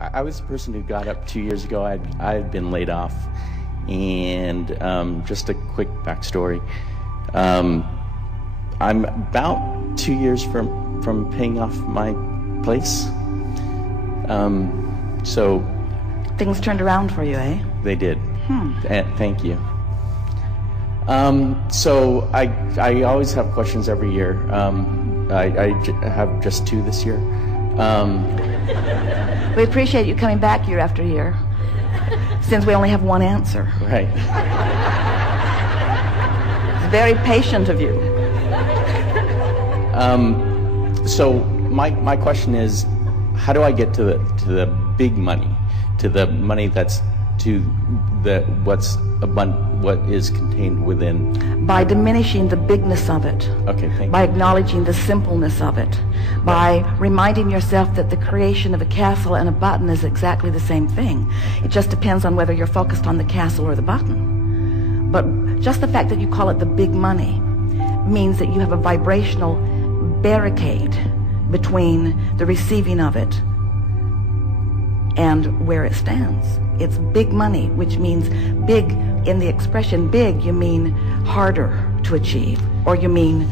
I was the person who got up 2 years ago. I had been laid off, and just a quick backstory. I'm about 2 years from paying off my place. So things turned around for you, eh? They did. Thank you. So I always have questions every year. I have just 2 this year. We appreciate you coming back year after year, since we only have one answer. Right. It's very patient of you. So my question is, how do I get to the big money, to the money that's to what is contained within? By diminishing the bigness of it. Okay, thank you. By acknowledging the simpleness of it. By reminding yourself that the creation of a castle and a button is exactly the same thing. It just depends on whether you're focused on the castle or the button. But just the fact that you call it the big money means that you have a vibrational barricade between the receiving of it and where it stands. It's big money, which means big. In the expression big, you mean harder to achieve, or you mean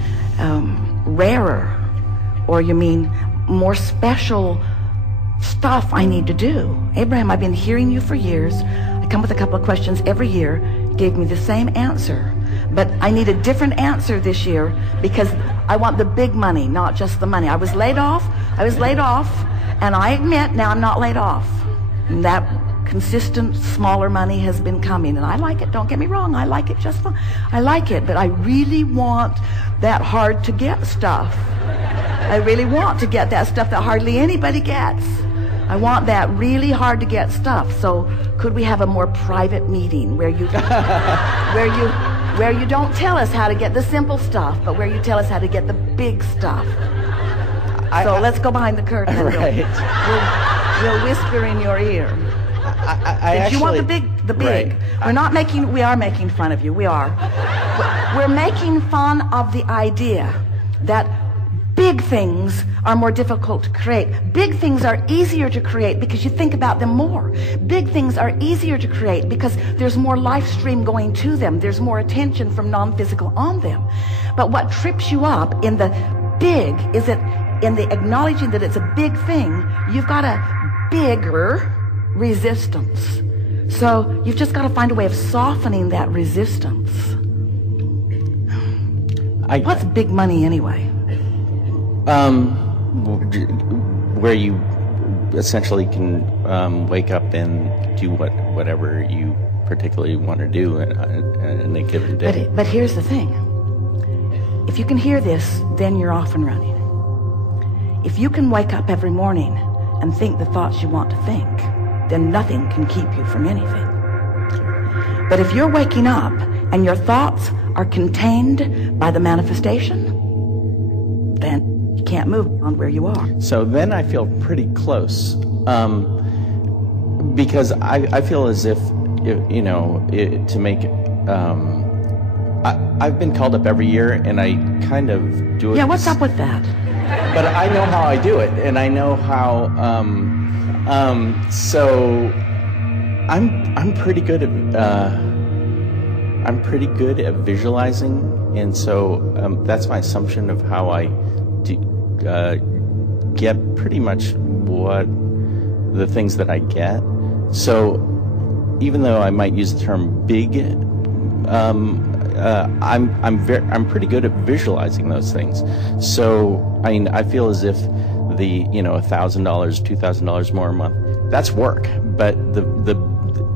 rarer, or you mean more special stuff I need to do. Abraham, I've been hearing you for years. I come with a couple of questions every year. You gave me the same answer, but I need a different answer this year because I want the big money, not just the money. I was laid off, and I admit now I'm not laid off. And that consistent smaller money has been coming, and I like it. Don't get me wrong, I like it just fine. I like it, but I really want that hard to get stuff. I really want to get that stuff that hardly anybody gets. I want that really hard to get stuff. So could we have a more private meeting where you where you don't tell us how to get the simple stuff, but where you tell us how to get the big stuff? So let's go behind the curtain. And right. we'll whisper in your ear. If you want the big. Right. We are making fun of you. We are. We're making fun of the idea that big things are more difficult to create. Big things are easier to create because you think about them more. Big things are easier to create because there's more life stream going to them. There's more attention from non-physical on them. But what trips you up in the big is that in the acknowledging that it's a big thing, you've got a bigger resistance. So you've just got to find a way of softening that resistance. What's big money anyway? Where you essentially can wake up and do whatever you particularly want to do in a given day. But here's the thing. If you can hear this, then you're off and running. If you can wake up every morning and think the thoughts you want to think, then nothing can keep you from anything. But if you're waking up and your thoughts are contained by the manifestation, then you can't move on where you are. So then I feel pretty close, because I feel as if, to make I've been called up every year, and I kind of do it. Yeah, what's up with that? But I know how I do it, and I know how. So I'm pretty good at visualizing, and so that's my assumption of how I get pretty much what the things that I get. So even though I might use the term big, I'm pretty good at visualizing those things. So I feel as if the $1,000, $2,000 more a month, that's work. But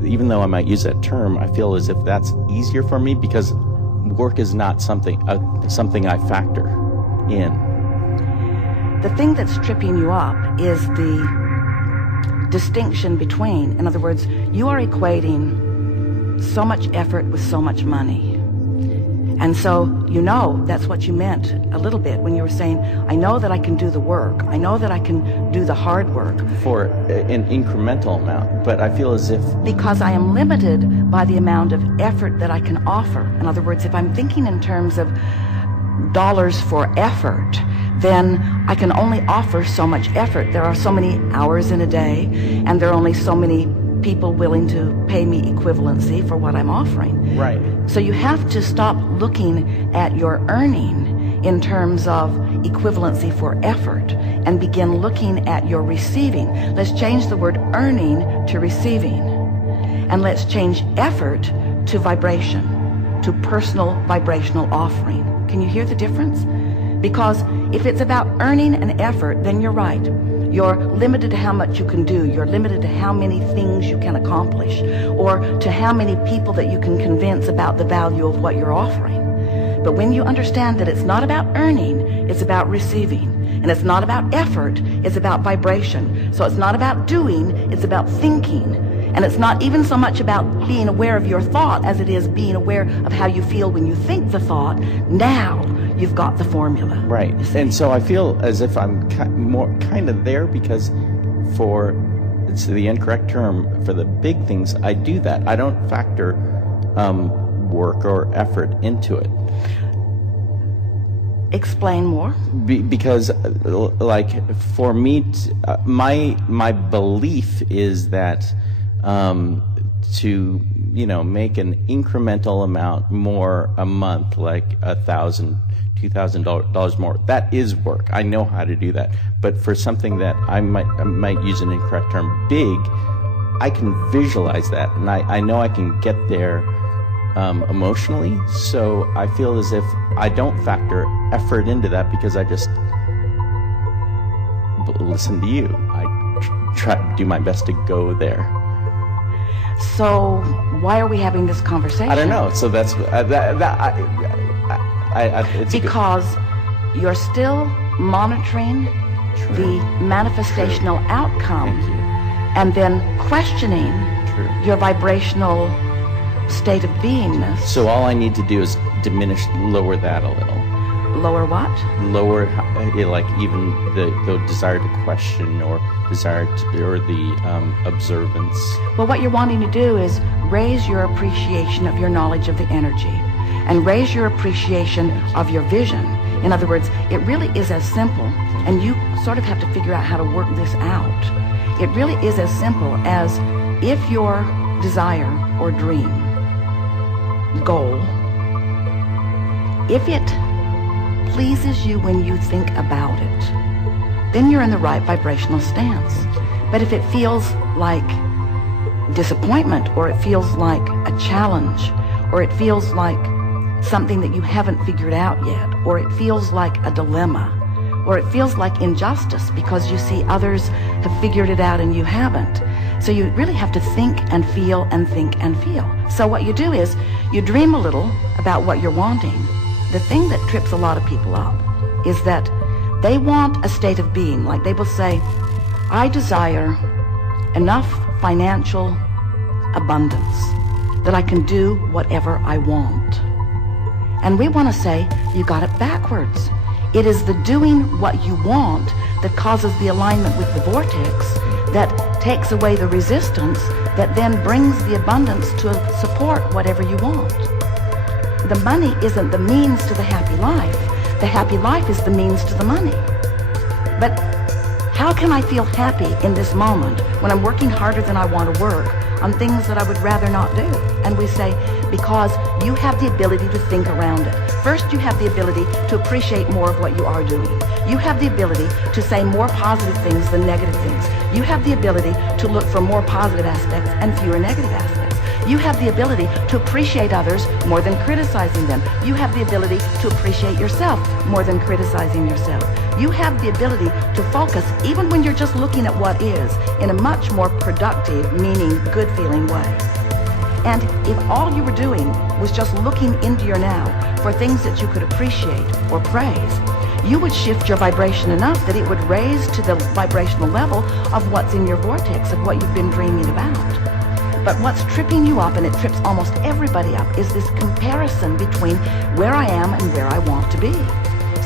even though I might use that term, I feel as if that's easier for me because work is not something I factor in. The thing that's tripping you up is the distinction between, in other words, you are equating so much effort with so much money. And so that's what you meant a little bit when you were saying, I know that I can do the work. I know that I can do the hard work. For an incremental amount, but I feel as if... Because I am limited by the amount of effort that I can offer. In other words, if I'm thinking in terms of dollars for effort, then I can only offer so much effort. There are so many hours in a day, and there are only so many people willing to pay me equivalency for what I'm offering. Right. So you have to stop looking at your earning in terms of equivalency for effort and begin looking at your receiving. Let's change the word earning to receiving. And let's change effort to vibration, to personal vibrational offering. Can you hear the difference? Because if it's about earning an effort, then you're right. You're limited to how much you can do. You're limited to how many things you can accomplish, or to how many people that you can convince about the value of what you're offering. But when you understand that it's not about earning, it's about receiving. And it's not about effort, it's about vibration. So it's not about doing, it's about thinking. And it's not even so much about being aware of your thought as it is being aware of how you feel when you think the thought. Now you've got the formula. Right. And so I feel as if I'm kind of there, because for, it's the incorrect term, for the big things, I do that. I don't factor work or effort into it. Explain more. Because, like, for me, my belief is that to, make an incremental amount more a month, like $1,000, $2,000 more, that is work. I know how to do that. But for something that I might use an incorrect term, big, I can visualize that, and I know I can get there emotionally. So I feel as if I don't factor effort into that, because I just listen to you. I try to do my best to go there. So why are we having this conversation? I don't know. So that's it's because you're still monitoring the manifestational outcome, and then questioning your vibrational state of beingness. So all I need to do is lower that a little. Lower what? Lower, like, even the desire to question, or desire to, or the observance. Well, what you're wanting to do is raise your appreciation of your knowledge of the energy, and raise your appreciation of your vision. In other words, it really is as simple, and you sort of have to figure out how to work this out. It really is as simple as, if your desire or dream, goal, if it pleases you when you think about it, then you're in the right vibrational stance. But if it feels like disappointment, or it feels like a challenge, or it feels like something that you haven't figured out yet, or it feels like a dilemma, or it feels like injustice because you see others have figured it out and you haven't. So you really have to think and feel and think and feel. So what you do is you dream a little about what you're wanting. The thing that trips a lot of people up is that they want a state of being. Like, they will say, I desire enough financial abundance that I can do whatever I want. And we want to say, you got it backwards. It is the doing what you want that causes the alignment with the vortex, that takes away the resistance, that then brings the abundance to support whatever you want. The money isn't the means to the happy life. The happy life is the means to the money. But how can I feel happy in this moment when I'm working harder than I want to work on things that I would rather not do? And we say, because you have the ability to think around it. First, you have the ability to appreciate more of what you are doing. You have the ability to say more positive things than negative things. You have the ability to look for more positive aspects and fewer negative aspects. You have the ability to appreciate others more than criticizing them. You have the ability to appreciate yourself more than criticizing yourself. You have the ability to focus, even when you're just looking at what is, in a much more productive, meaning, good-feeling way. And if all you were doing was just looking into your now for things that you could appreciate or praise, you would shift your vibration enough that it would raise to the vibrational level of what's in your vortex, of what you've been dreaming about. But what's tripping you up, and it trips almost everybody up, is this comparison between where I am and where I want to be.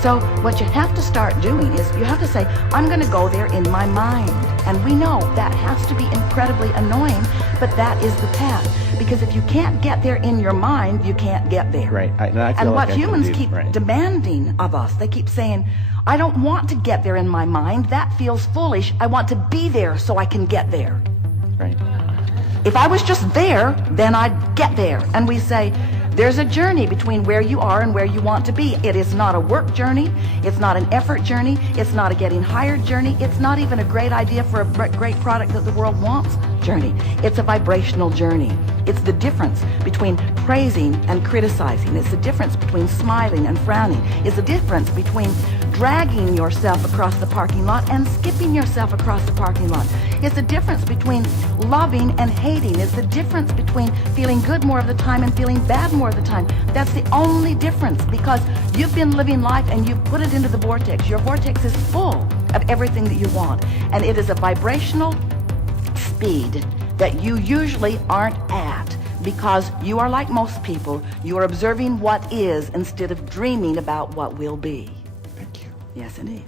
So what you have to start doing is you have to say, I'm going to go there in my mind. And we know that has to be incredibly annoying, but that is the path. Because if you can't get there in your mind, you can't get there. Right. And what humans keep demanding of us, they keep saying, I don't want to get there in my mind. That feels foolish. I want to be there so I can get there. Right. If I was just there, then I'd get there. And we say, there's a journey between where you are and where you want to be. It is not a work journey. It's not an effort journey. It's not a getting hired journey. It's not even a great idea for a great product that the world wants journey. It's a vibrational journey. It's the difference between praising and criticizing. It's the difference between smiling and frowning. It's the difference between dragging yourself across the parking lot and skipping yourself across the parking lot. It's the difference between loving and hating. It's the difference between feeling good more of the time and feeling bad more of the time. That's the only difference, because you've been living life and you've put it into the vortex. Your vortex is full of everything that you want, and it is a vibrational speed that you usually aren't at, because you are like most people. You are observing what is instead of dreaming about what will be. Thank you. Yes, indeed.